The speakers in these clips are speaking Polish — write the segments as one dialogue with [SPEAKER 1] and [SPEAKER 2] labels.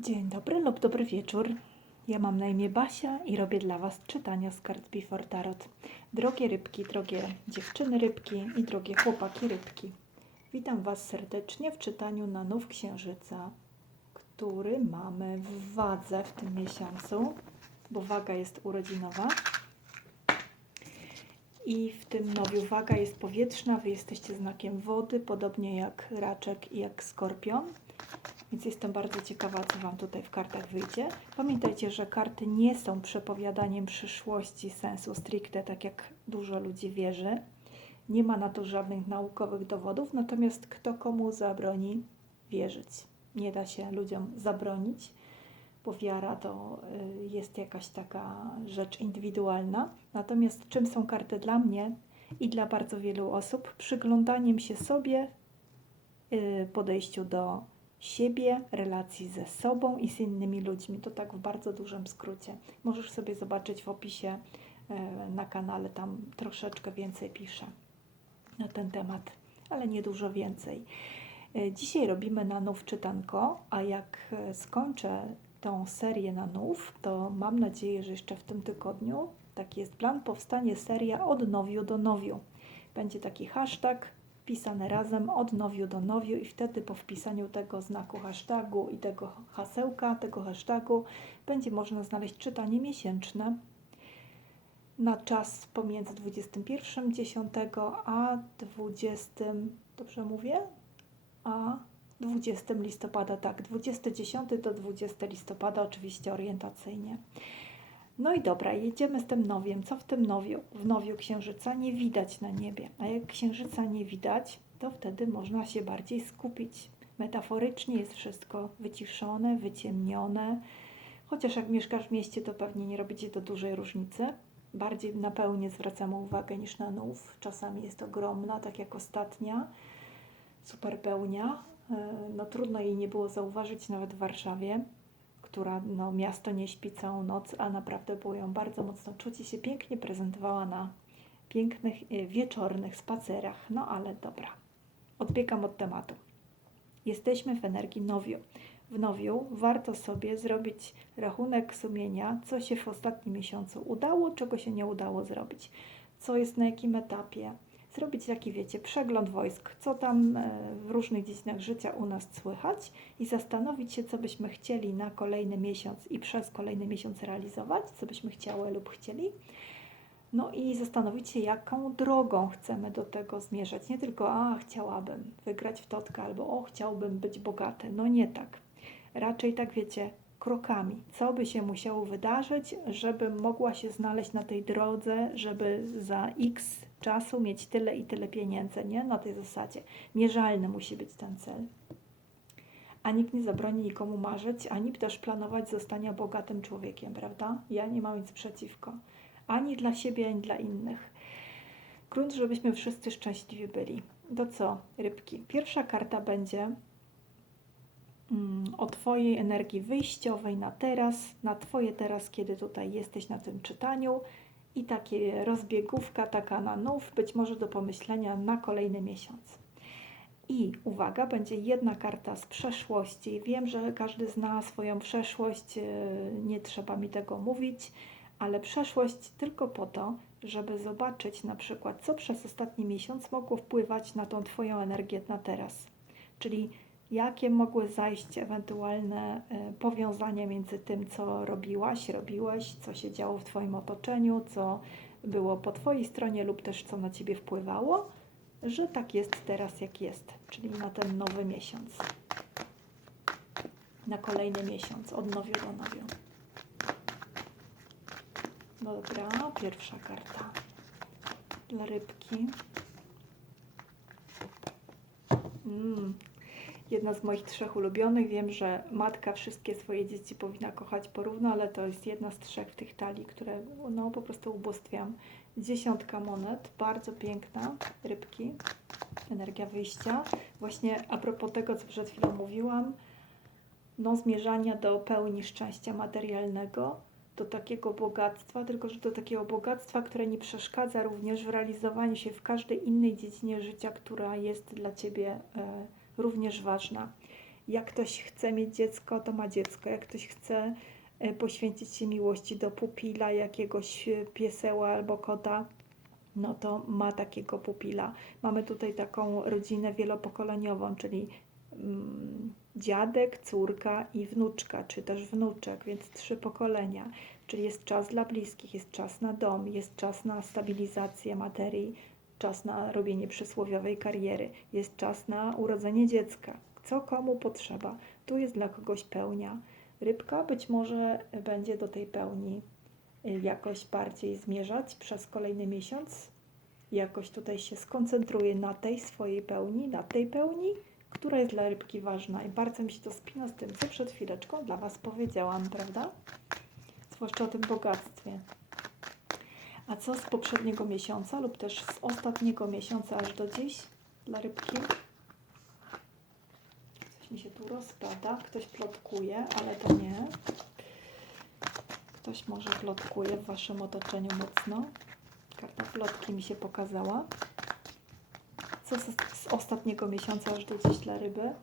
[SPEAKER 1] Dzień dobry lub dobry wieczór. Ja mam na imię Basia i robię dla Was czytania z kart Before Tarot. Drogie rybki, drogie dziewczyny rybki i drogie chłopaki rybki. Witam Was serdecznie w czytaniu na Nów Księżyca, który mamy w wadze w tym miesiącu, bo waga jest urodzinowa. I w tym nowiu waga jest powietrzna, Wy jesteście znakiem wody, podobnie jak raczek i jak skorpion. Więc jestem bardzo ciekawa, co Wam tutaj w kartach wyjdzie. Pamiętajcie, że karty nie są przepowiadaniem przyszłości sensu stricte, tak jak dużo ludzi wierzy. Nie ma na to żadnych naukowych dowodów, natomiast kto komu zabroni wierzyć. Nie da się ludziom zabronić, bo wiara to y, jest jakaś taka rzecz indywidualna. Natomiast czym są karty dla mnie i dla bardzo wielu osób? Przyglądaniem się sobie, y, podejściu do siebie, relacji ze sobą i z innymi ludźmi. To tak w bardzo dużym skrócie. Możesz sobie zobaczyć w opisie e, na kanale, tam troszeczkę więcej piszę na ten temat, ale nie dużo więcej. E, Dzisiaj robimy na nów czytanko, a jak e, skończę tą serię na nów, to mam nadzieję, że jeszcze w tym tygodniu, taki jest plan, powstanie seria od nowiu do nowiu. Będzie taki hashtag pisane razem od nowiu do nowiu i wtedy po wpisaniu tego znaku hashtagu i tego hasełka, tego hashtagu będzie można znaleźć czytanie miesięczne na czas pomiędzy 21.10 a 20, dobrze mówię? A 20 listopada, tak, 20.10 do 20 listopada, oczywiście orientacyjnie. No i dobra, jedziemy z tym nowiem. Co w tym nowiu? W nowiu księżyca nie widać na niebie, a jak księżyca nie widać, to wtedy można się bardziej skupić. Metaforycznie jest wszystko wyciszone, wyciemnione. Chociaż jak mieszkasz w mieście, to pewnie nie robi ci to dużej różnicy. Bardziej na pełnię zwracamy uwagę niż na nów. Czasami jest ogromna, tak jak ostatnia. Super pełnia. E, No trudno jej nie było zauważyć nawet w Warszawie która no, miasto nie śpi całą noc, a naprawdę było ją bardzo mocno czuć i się pięknie prezentowała na pięknych e, wieczornych spacerach. No ale dobra, odbiegam od tematu. Jesteśmy w energii nowiu. W nowiu warto sobie zrobić rachunek sumienia, co się w ostatnim miesiącu udało, czego się nie udało zrobić, co jest na jakim etapie. Zrobić taki, wiecie, przegląd wojsk, co tam e, w różnych dziedzinach życia u nas słychać i zastanowić się, co byśmy chcieli na kolejny miesiąc i przez kolejny miesiąc realizować, co byśmy chciały lub chcieli. No i zastanowić się, jaką drogą chcemy do tego zmierzać. Nie tylko, a chciałabym wygrać w totkę, albo o, chciałbym być bogaty. No nie tak. Raczej tak wiecie, krokami. Co by się musiało wydarzyć, żebym mogła się znaleźć na tej drodze, żeby za x czasu mieć tyle i tyle pieniędzy, nie? Na tej zasadzie. Mierzalny musi być ten cel. A nikt nie zabroni nikomu marzyć, ani też planować zostania bogatym człowiekiem, prawda? Ja nie mam nic przeciwko. Ani dla siebie, ani dla innych. Grunt, żebyśmy wszyscy szczęśliwi byli. To co, rybki? Pierwsza karta będzie mm, o Twojej energii wyjściowej na teraz, na Twoje teraz, kiedy tutaj jesteś na tym czytaniu i takie rozbiegówka taka na nów, być może do pomyślenia na kolejny miesiąc. I uwaga, będzie jedna karta z przeszłości. Wiem, że każdy zna swoją przeszłość, yy, nie trzeba mi tego mówić, ale przeszłość tylko po to, żeby zobaczyć na przykład, co przez ostatni miesiąc mogło wpływać na tą Twoją energię na teraz. Czyli jakie mogły zajść ewentualne y, powiązania między tym, co robiłaś, robiłeś, co się działo w Twoim otoczeniu, co było po Twojej stronie lub też co na Ciebie wpływało, że tak jest teraz, jak jest, czyli na ten nowy miesiąc. Na kolejny miesiąc, od nowiu do nowiu. Dobra, pierwsza karta dla rybki. Mm, jedna z moich trzech ulubionych. Wiem, że matka wszystkie swoje dzieci powinna kochać porówno, ale to jest jedna z trzech tych talii, które no, po prostu ubóstwiam. Dziesiątka monet, bardzo piękna, rybki, energia wyjścia. Właśnie a propos tego, co przed chwilą mówiłam, no, zmierzania do pełni szczęścia materialnego, do takiego bogactwa, tylko że do takiego bogactwa, które nie przeszkadza również w realizowaniu się w każdej innej dziedzinie życia, która jest dla Ciebie e, również ważna. Jak ktoś chce mieć dziecko, to ma dziecko. Jak ktoś chce e, poświęcić się miłości do pupila, jakiegoś e, pieseła albo kota, no to ma takiego pupila. Mamy tutaj taką rodzinę wielopokoleniową, czyli mm, dziadek, córka i wnuczka, czy też wnuczek, więc trzy pokolenia. Czyli jest czas dla bliskich, jest czas na dom, jest czas na stabilizację materii, czas na robienie przysłowiowej kariery, jest czas na urodzenie dziecka. Co komu potrzeba? Tu jest dla kogoś pełnia. Rybka być może będzie do tej pełni y, jakoś bardziej zmierzać przez kolejny miesiąc. Jakoś tutaj się skoncentruje na tej swojej pełni, na tej pełni, która jest dla rybki ważna. I bardzo mi się to spina z tym, co przed chwileczką dla Was powiedziałam, prawda? Zwłaszcza o tym bogactwie. A co z poprzedniego miesiąca lub też z ostatniego miesiąca aż do dziś dla rybki? Coś mi się tu rozpada, ktoś plotkuje, ale to nie. Ktoś może plotkuje w Waszym otoczeniu mocno. Karta plotki mi się pokazała. Co z, z ostatniego miesiąca aż do dziś dla ryby?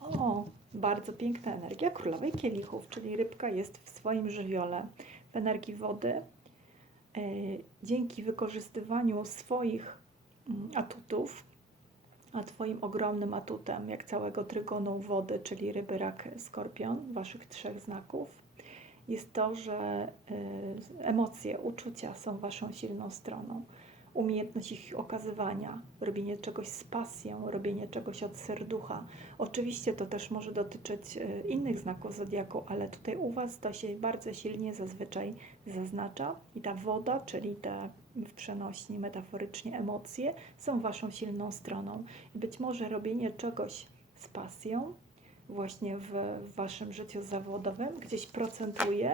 [SPEAKER 1] O, bardzo piękna energia królowej kielichów, czyli rybka jest w swoim żywiole, w energii wody. E, dzięki wykorzystywaniu swoich mm, atutów, a Twoim ogromnym atutem, jak całego trygonu wody, czyli ryby, rak, skorpion, Waszych trzech znaków, jest to, że y, emocje, uczucia są Waszą silną stroną. Umiejętność ich okazywania, robienie czegoś z pasją, robienie czegoś od serducha. Oczywiście to też może dotyczyć y, innych znaków zodiaku, ale tutaj u Was to się bardzo silnie zazwyczaj zaznacza i ta woda, czyli te w przenośni metaforycznie emocje, są Waszą silną stroną. Być może robienie czegoś z pasją, właśnie w, w Waszym życiu zawodowym, gdzieś procentuje,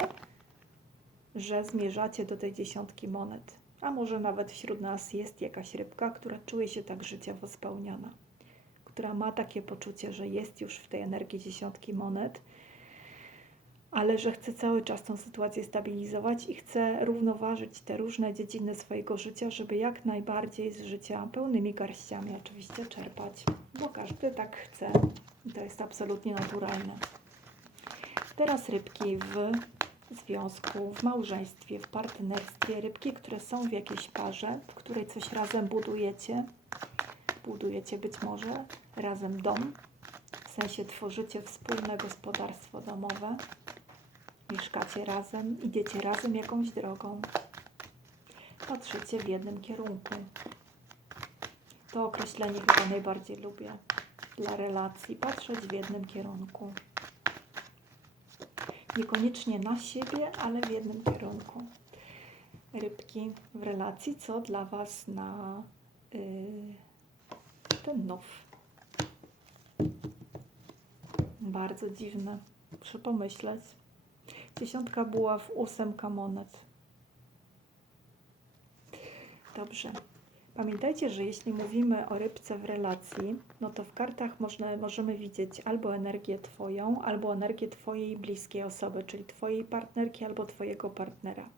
[SPEAKER 1] że zmierzacie do tej dziesiątki monet. A może nawet wśród nas jest jakaś rybka, która czuje się tak życiowo spełniona, która ma takie poczucie, że jest już w tej energii dziesiątki monet, ale że chce cały czas tą sytuację stabilizować i chce równoważyć te różne dziedziny swojego życia, żeby jak najbardziej z życia pełnymi garściami oczywiście czerpać, bo każdy tak chce to jest absolutnie naturalne. Teraz rybki w związku, w małżeństwie, w partnerstwie, rybki, które są w jakiejś parze, w której coś razem budujecie, budujecie być może razem dom, w sensie tworzycie wspólne gospodarstwo domowe, mieszkacie razem, idziecie razem jakąś drogą, patrzycie w jednym kierunku. To określenie chyba najbardziej lubię dla relacji, patrzeć w jednym kierunku. Niekoniecznie na siebie, ale w jednym kierunku. Rybki w relacji, co dla Was na yy, ten now? Bardzo dziwne. Muszę pomyśleć. Dziesiątka buław, ósemka monet. Dobrze. Pamiętajcie, że jeśli mówimy o rybce w relacji, no to w kartach można, możemy widzieć albo energię Twoją, albo energię Twojej bliskiej osoby, czyli Twojej partnerki albo Twojego partnera.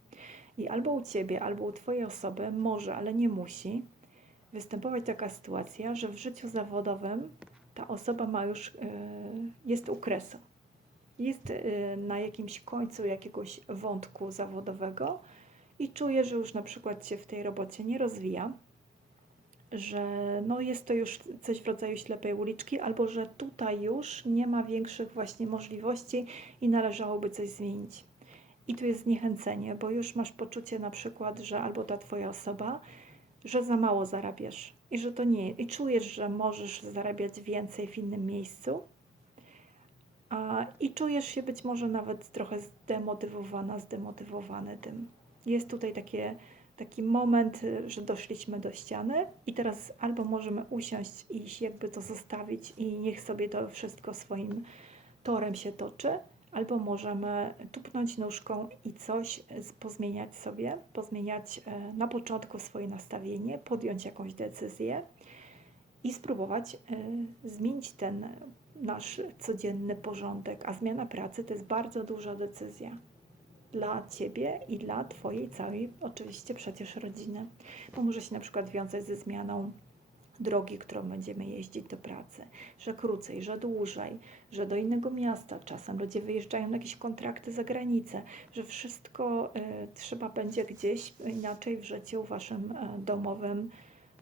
[SPEAKER 1] I albo u Ciebie, albo u Twojej osoby może, ale nie musi występować taka sytuacja, że w życiu zawodowym ta osoba ma już, yy, jest u kresu. Jest yy, na jakimś końcu jakiegoś wątku zawodowego i czuje, że już na przykład się w tej robocie nie rozwija że no jest to już coś w rodzaju ślepej uliczki, albo że tutaj już nie ma większych właśnie możliwości i należałoby coś zmienić. I tu jest zniechęcenie, bo już masz poczucie na przykład, że albo ta Twoja osoba, że za mało zarabiasz i że to nie, i czujesz, że możesz zarabiać więcej w innym miejscu, a, i czujesz się być może nawet trochę zdemotywowana, zdemotywowany tym. Jest tutaj takie taki moment, y, że doszliśmy do ściany i teraz albo możemy usiąść i jakby to zostawić i niech sobie to wszystko swoim torem się toczy, albo możemy tupnąć nóżką i coś pozmieniać sobie, pozmieniać e, na początku swoje nastawienie, podjąć jakąś decyzję i spróbować zmienić ten nasz codzienny porządek. A zmiana pracy to jest bardzo duża decyzja dla Ciebie i dla Twojej całej, oczywiście przecież rodziny. Bo może się na przykład wiązać ze zmianą drogi, którą będziemy jeździć do pracy, że krócej, że dłużej, że do innego miasta. Czasem ludzie wyjeżdżają na jakieś kontrakty za granicę, że wszystko y, trzeba będzie gdzieś inaczej w życiu waszym y, domowym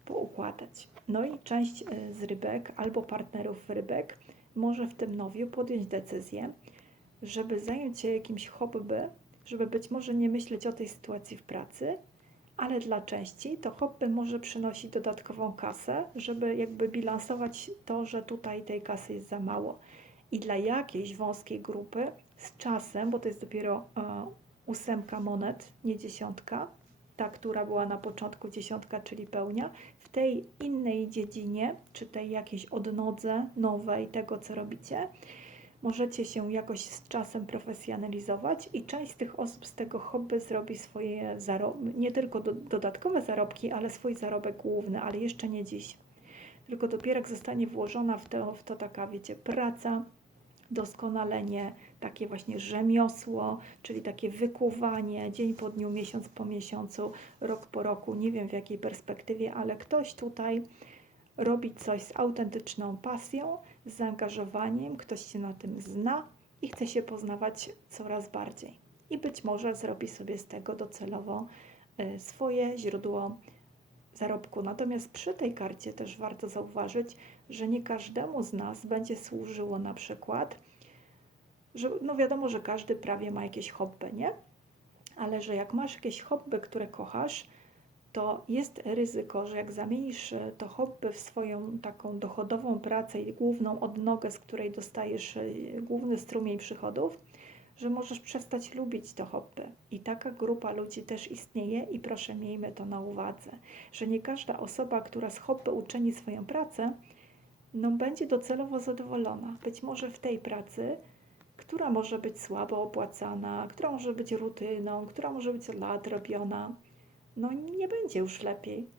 [SPEAKER 1] poukładać. No i część y, z rybek albo partnerów rybek może w tym nowiu podjąć decyzję, żeby zająć się jakimś hobby, żeby być może nie myśleć o tej sytuacji w pracy, ale dla części to hobby może przynosić dodatkową kasę, żeby jakby bilansować to, że tutaj tej kasy jest za mało. I dla jakiejś wąskiej grupy z czasem, bo to jest dopiero e, ósemka monet, nie dziesiątka, ta, która była na początku dziesiątka, czyli pełnia, w tej innej dziedzinie, czy tej jakiejś odnodze nowej tego, co robicie, możecie się jakoś z czasem profesjonalizować i część z tych osób z tego hobby zrobi swoje zarobki, nie tylko do, dodatkowe zarobki, ale swój zarobek główny, ale jeszcze nie dziś. Tylko dopiero jak zostanie włożona w to, w to taka, wiecie, praca, doskonalenie, takie właśnie rzemiosło, czyli takie wykuwanie dzień po dniu, miesiąc po miesiącu, rok po roku, nie wiem w jakiej perspektywie, ale ktoś tutaj robi coś z autentyczną pasją, z zaangażowaniem, ktoś się na tym zna i chce się poznawać coraz bardziej. I być może zrobi sobie z tego docelowo y, swoje źródło zarobku. Natomiast przy tej karcie też warto zauważyć, że nie każdemu z nas będzie służyło na przykład, że no wiadomo, że każdy prawie ma jakieś hobby, nie? Ale że jak masz jakieś hobby, które kochasz, to jest ryzyko, że jak zamienisz e, to hobby w swoją taką dochodową pracę i główną odnogę, z której dostajesz e, główny strumień przychodów, że możesz przestać lubić to hobby. I taka grupa ludzi też istnieje i proszę miejmy to na uwadze, że nie każda osoba, która z hobby uczyni swoją pracę, no będzie docelowo zadowolona. Być może w tej pracy, która może być słabo opłacana, która może być rutyną, która może być od lat robiona, no nie będzie już lepiej,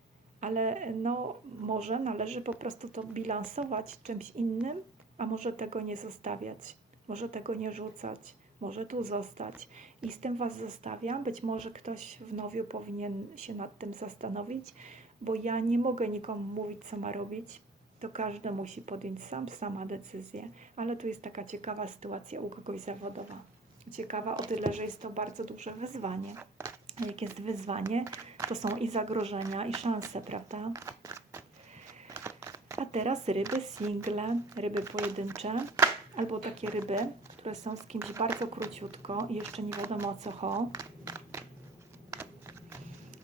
[SPEAKER 1] ale no może należy po prostu to bilansować czymś innym, a może tego nie zostawiać, może tego nie rzucać, może tu zostać. I z tym Was zostawiam. Być może ktoś w nowiu powinien się nad tym zastanowić, bo ja nie mogę nikomu mówić, co ma robić. To każdy musi podjąć sam, sama decyzję. Ale tu jest taka ciekawa sytuacja u kogoś zawodowa. Ciekawa o tyle, że jest to bardzo duże wyzwanie jak jest wyzwanie, to są i zagrożenia, i szanse, prawda? A teraz ryby single, ryby pojedyncze, albo takie ryby, które są z kimś bardzo króciutko i jeszcze nie wiadomo o co chodzi.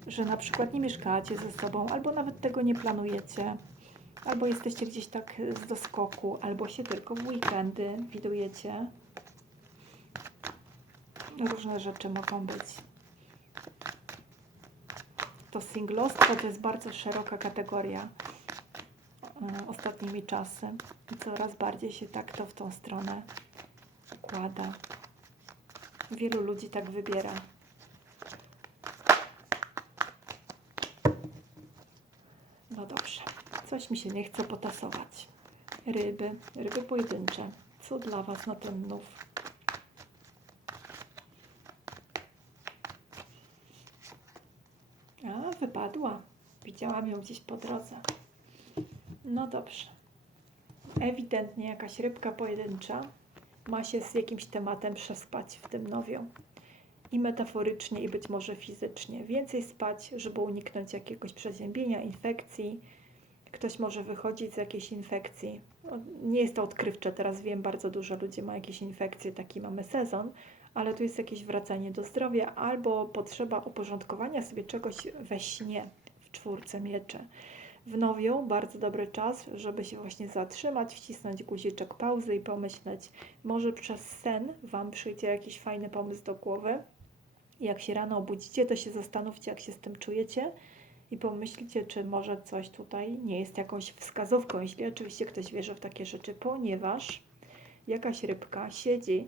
[SPEAKER 1] Że na przykład nie mieszkacie ze sobą, albo nawet tego nie planujecie, albo jesteście gdzieś tak z doskoku, albo się tylko w weekendy widujecie. Różne rzeczy mogą być to singlostwo to jest bardzo szeroka kategoria e, ostatnimi czasy i coraz bardziej się tak to w tą stronę układa. Wielu ludzi tak wybiera. No dobrze, coś mi się nie chce potasować. Ryby, ryby pojedyncze. Co dla Was na ten nów? A, wypadła. Widziałam ją gdzieś po drodze. No dobrze. Ewidentnie jakaś rybka pojedyncza ma się z jakimś tematem przespać w tym nowiu. I metaforycznie, i być może fizycznie. Więcej spać, żeby uniknąć jakiegoś przeziębienia, infekcji. Ktoś może wychodzić z jakiejś infekcji. Nie jest to odkrywcze, teraz wiem, bardzo dużo ludzi ma jakieś infekcje, taki mamy sezon, ale tu jest jakieś wracanie do zdrowia albo potrzeba uporządkowania sobie czegoś we śnie czwórce mieczy. W nowiu bardzo dobry czas, żeby się właśnie zatrzymać, wcisnąć guziczek pauzy i pomyśleć, może przez sen Wam przyjdzie jakiś fajny pomysł do głowy. Jak się rano obudzicie, to się zastanówcie, jak się z tym czujecie i pomyślcie, czy może coś tutaj nie jest jakąś wskazówką, jeśli oczywiście ktoś wierzy w takie rzeczy, ponieważ jakaś rybka siedzi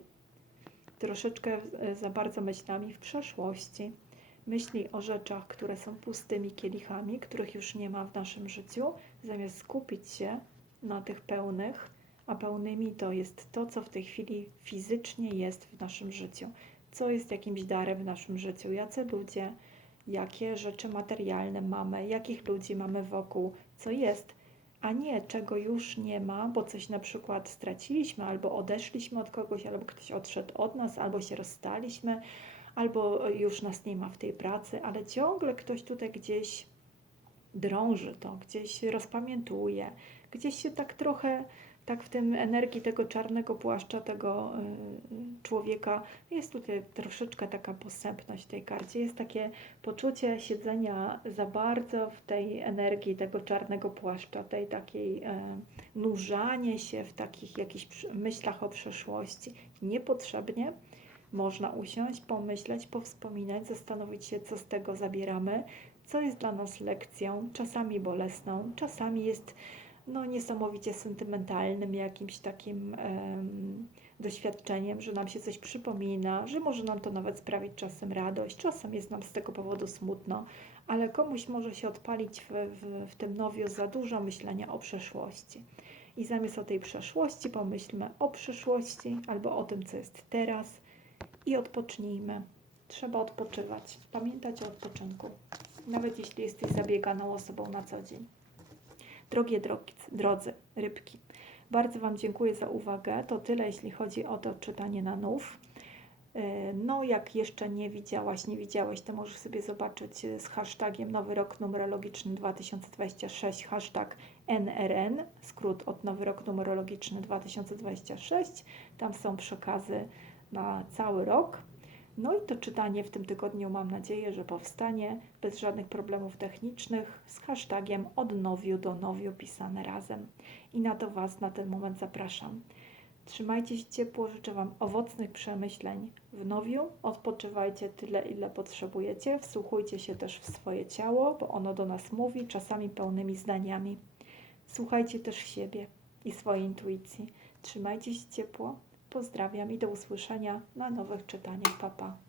[SPEAKER 1] troszeczkę za bardzo myślami w przeszłości. Myśli o rzeczach, które są pustymi kielichami, których już nie ma w naszym życiu, zamiast skupić się na tych pełnych, a pełnymi to jest to, co w tej chwili fizycznie jest w naszym życiu. co jest jakimś darem w naszym życiu, jacy ludzie, jakie rzeczy materialne mamy, jakich ludzi mamy wokół, co jest, a nie czego już nie ma, bo coś na przykład straciliśmy, albo odeszliśmy od kogoś, albo ktoś odszedł od nas, albo się rozstaliśmy, albo już nas nie ma w tej pracy, ale ciągle ktoś tutaj gdzieś drąży to, gdzieś rozpamiętuje, gdzieś się tak trochę, tak w tym energii tego czarnego płaszcza, tego y, człowieka, jest tutaj troszeczkę taka posępność w tej karcie, jest takie poczucie siedzenia za bardzo w tej energii tego czarnego płaszcza, tej takiej e, nurzanie się w takich jakichś myślach o przeszłości. Niepotrzebnie można usiąść, pomyśleć, powspominać, zastanowić się, co z tego zabieramy, co jest dla nas lekcją, czasami bolesną, czasami jest no, niesamowicie sentymentalnym jakimś takim em, doświadczeniem, że nam się coś przypomina, że może nam to nawet sprawić czasem radość, czasem jest nam z tego powodu smutno, ale komuś może się odpalić w, w, w tym nowiu za dużo myślenia o przeszłości. I zamiast o tej przeszłości pomyślmy o przyszłości albo o tym, co jest teraz i odpocznijmy. Trzeba odpoczywać, pamiętać o odpoczynku, nawet jeśli jesteś zabieganą osobą na co dzień. Drogie drogi, drodzy rybki, bardzo Wam dziękuję za uwagę. To tyle, jeśli chodzi o to czytanie na nów. Yy, No, jak jeszcze nie widziałaś, nie widziałeś, to możesz sobie zobaczyć yy, z hashtagiem Nowy Rok Numerologiczny 2026, hashtag NRN, skrót od Nowy Rok Numerologiczny 2026. Tam są przekazy na cały rok. No i to czytanie w tym tygodniu mam nadzieję, że powstanie bez żadnych problemów technicznych z hashtagiem od nowiu do nowiu pisane razem. I na to Was na ten moment zapraszam. Trzymajcie się ciepło, życzę Wam owocnych przemyśleń w nowiu. Odpoczywajcie tyle, ile potrzebujecie. Wsłuchujcie się też w swoje ciało, bo ono do nas mówi, czasami pełnymi zdaniami. Słuchajcie też siebie i swojej intuicji. Trzymajcie się ciepło. Pozdrawiam i do usłyszenia na nowych czytaniach. Papa. Pa.